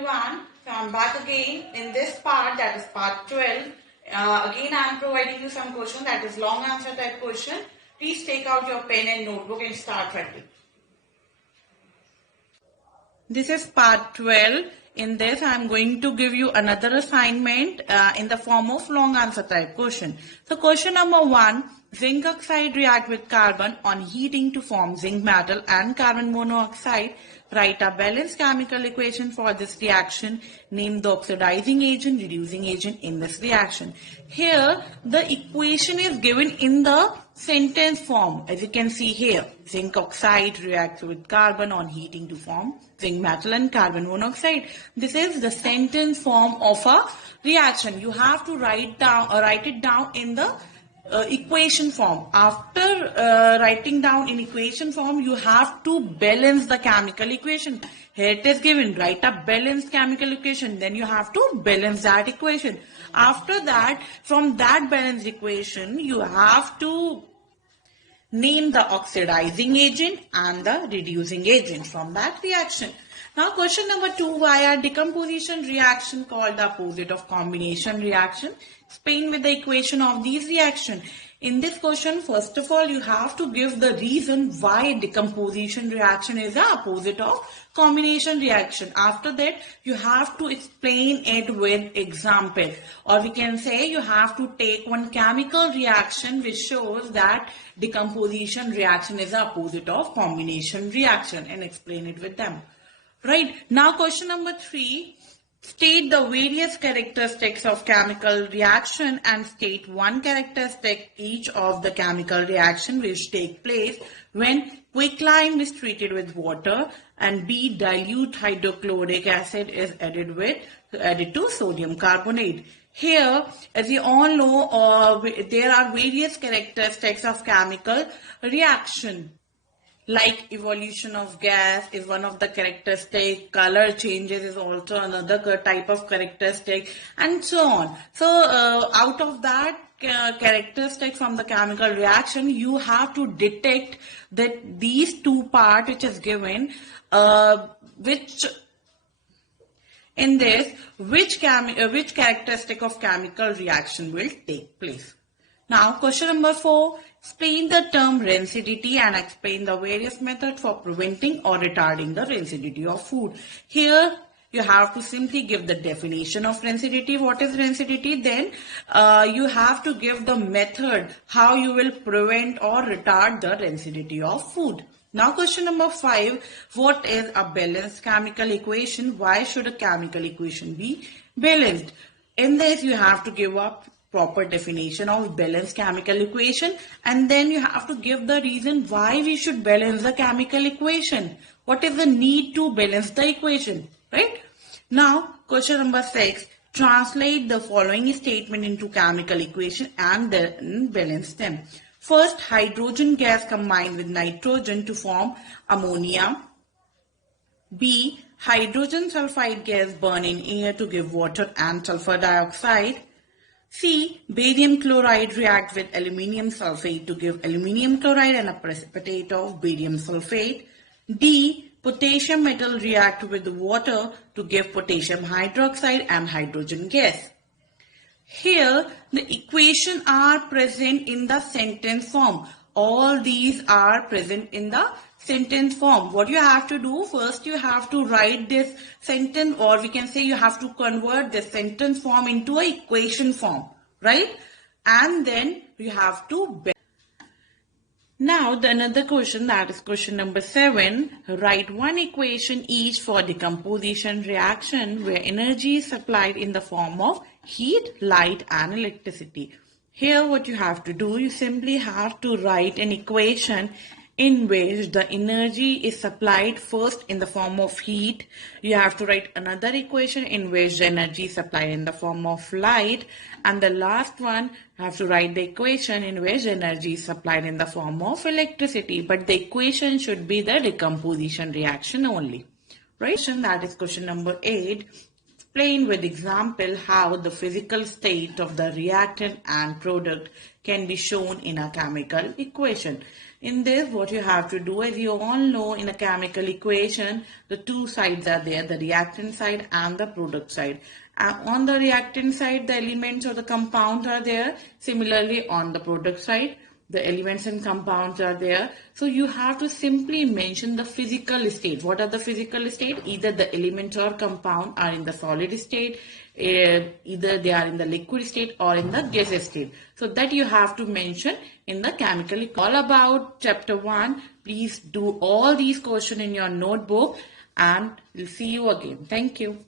everyone. So I'm back again in this part, that is part 12. Again I am providing you some question, that is long answer type question. Please take out your pen and notebook and start writing. This is part 12. In this I am going to give you another assignment in the form of long answer type question. So question number 1. Zinc oxide react with carbon on heating to form zinc metal and carbon monoxide. Write a balanced chemical equation for this reaction. Name the oxidizing agent, reducing agent in this reaction. Here the equation is given in the sentence form. As you can see here, zinc oxide reacts with carbon on heating to form zinc metal and carbon monoxide. This is the sentence form of a reaction. You have to write it down in the equation form. After writing down in equation form, you have to balance the chemical equation. Here it is given, write a balanced chemical equation. Then you have to balance that equation. After that, from that balanced equation, you have to name the oxidizing agent and the reducing agent from that reaction. Now question number 2, why are decomposition reaction called the opposite of combination reaction? Explain with the equation of these reaction. In this question, first of all, you have to give the reason why decomposition reaction is the opposite of combination reaction. After that, you have to explain it with example, or we can say you have to take one chemical reaction which shows that decomposition reaction is the opposite of combination reaction and explain it with them. Right. Now question number 3. State the various characteristics of chemical reaction and state one characteristic each of the chemical reaction which take place when quicklime is treated with water and B, dilute hydrochloric acid is added to sodium carbonate. Here, as you all know, there are various characteristics of chemical reaction. Like evolution of gas is one of the characteristic, color changes is also another type of characteristic, and so on. So out of that characteristic from the chemical reaction, you have to detect that these two parts which is given, which characteristic of chemical reaction will take place. Now question number 4. Explain the term rancidity and explain the various methods for preventing or retarding the rancidity of food. Here you have to simply give the definition of rancidity. What is rancidity? Then you have to give the method how you will prevent or retard the rancidity of food. Now question number 5. What is a balanced chemical equation? Why should a chemical equation be balanced? In this you have to give up proper definition of balanced chemical equation, and then you have to give the reason why we should balance the chemical equation. What is the need to balance the equation, right? Now question number 6. Translate the following statement into chemical equation and then balance them. First, hydrogen gas combined with nitrogen to form ammonia. B, hydrogen sulfide gas burn in air to give water and sulfur dioxide. C, barium chloride react with aluminium sulfate to give aluminium chloride and a precipitate of barium sulfate. D, potassium metal react with water to give potassium hydroxide and hydrogen gas. Here the equations are present in the sentence form. All these are present in the sentence form. What you have to do, first you have to write this sentence, or we can say you have to convert this sentence form into an equation form, right? And then you have to now the another question, that is question number 7. Write one equation each for decomposition reaction where energy is supplied in the form of heat, light and electricity. Here what you have to do, you simply have to write an equation in which the energy is supplied first in the form of heat. You have to write another equation in which the energy is supplied in the form of light, and the last one you have to write the equation in which energy is supplied in the form of electricity. But the equation should be the decomposition reaction only, right? That is question number 8. Explain with example how the physical state of the reactant and product can be shown in a chemical equation. In this, what you have to do, as you all know, in a chemical equation, the two sides are there, the reactant side and the product side. On the reactant side, the elements or the compounds are there. Similarly, on the product side, the elements and compounds are there. So you have to simply mention the physical state. What are the physical state? Either the elements or compound are in the solid state, either they are in the liquid state or in the gaseous state. So that you have to mention in the chemical. All about chapter 1. Please do all these questions in your notebook, and we'll see you again. Thank you.